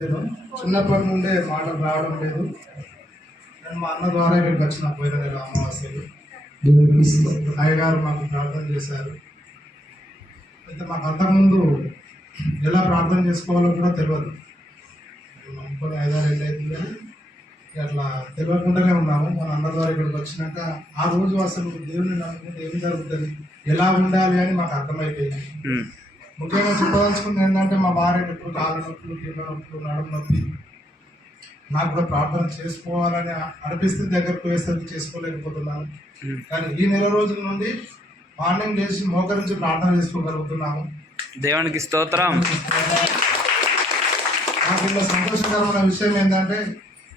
చిన్నప్పటి నుండే మాటలు రావడం లేదు. నేను మా అన్న ద్వారా ఇక్కడికి వచ్చిన పోయిన నెల అమావాస్యలు అయ్యగారు మాకు ప్రార్థన చేశారు. అయితే మాకు అంతకుముందు ఎలా ప్రార్థన చేసుకోవాలో కూడా తెలియదు. నమ్ముకొని 5-6 ఏళ్ళు అవుతుంది కానీ అట్లా తెలియకుండానే ఉన్నాము. మన అన్న ద్వారా ఇక్కడికి వచ్చినాక ఆ రోజు అసలు దేవుని నమ్ముకుంటే ఏం జరుగుతుంది, ఎలా ఉండాలి అని మాకు అర్థమైపోయింది. ముఖ్యంగా చెప్పదలుచుకుంది ఏంటంటే మా భార్యకు ఎప్పుడు కాళ్ళ నొప్పులు, కింద నొప్పులు, నడుము నొప్పి. నాకు కూడా ప్రార్థన చేసుకోవాలని అనిపిస్తే దగ్గరకు పోయేసరికి చేసుకోలేకపోతున్నాను. కానీ ఈ నెల రోజుల నుండి మార్నింగ్ లేచి మోకరించి ప్రార్థన చేసుకోగలుగుతున్నాము. దేవునికి స్తోత్రం. నాకు ఇంత సంతోషకరమైన విషయం ఏంటంటే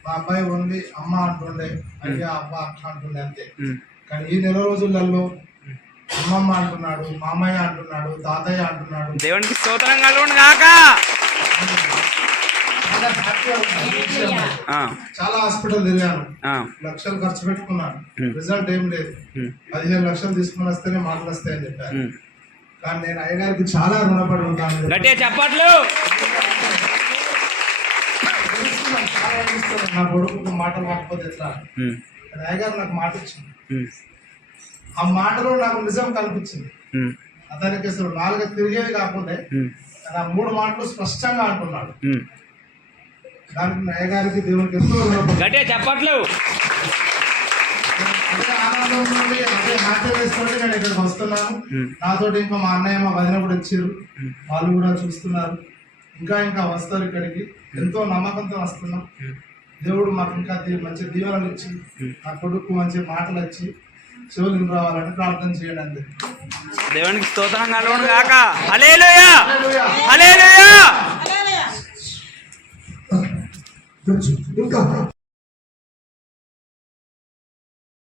మా అబ్బాయి ఓన్లీ అమ్మ అంటుండే, అయ్యా అబ్బా అట్లా అంటుండే అంతే. కానీ ఈ నెల రోజులలో అమ్మమ్మ అంటున్నాడు, మామయ్య అంటున్నాడు, తాతయ్య అంటున్నాడు. దేవునికి స్తోత్రం కలుగును గాక. చాలా హాస్పిటల్ తిరిగాను, లక్షలు ఖర్చు పెట్టుకున్నాను, రిజల్ట్ ఏం లేదు. 15 లక్షలు తీసుకుని వస్తేనే మాటలు వస్తాయని చెప్పారు. కానీ నేను అయ్యగారికి చాలా రుణపడి ఉంటాను. చెప్పట్లు నా కొడుకు మాటలు కాకపోతే ఎట్లా, అయ్యగారు నాకు మాట ఇచ్చింది. ఆ మాటలో నాకు నిజం కనిపించింది. అతనికి అసలు 4 తిరిగేది కాకపోతే నా 3 మాటలు స్పష్టంగా అంటున్నాడు. దానికి అయ్యగారికి దేవునికి ఎంతో చెప్పట్లు. అదే ఆనందం నుండి అదే హ్యాపీ వేసుకుంటే నేను ఇక్కడికి వస్తున్నాను. నాతో ఇంకా మా అన్నయ్య మా వదిన కూడా వచ్చారు, వాళ్ళు కూడా చూస్తున్నారు. ఇంకా వస్తారు ఇక్కడికి. ఎంతో నమ్మకంతో వస్తున్నాం. దేవుడు మాకు ఇంకా మంచి దీవెనలు ఇచ్చి నా కొడుకు మంచి మాటలు వచ్చి చెవులు రావాలని ప్రార్థన చేయండి. దేవునికి స్తోత్రం కలుగును గాక. హల్లెలూయా హల్లెలూయా.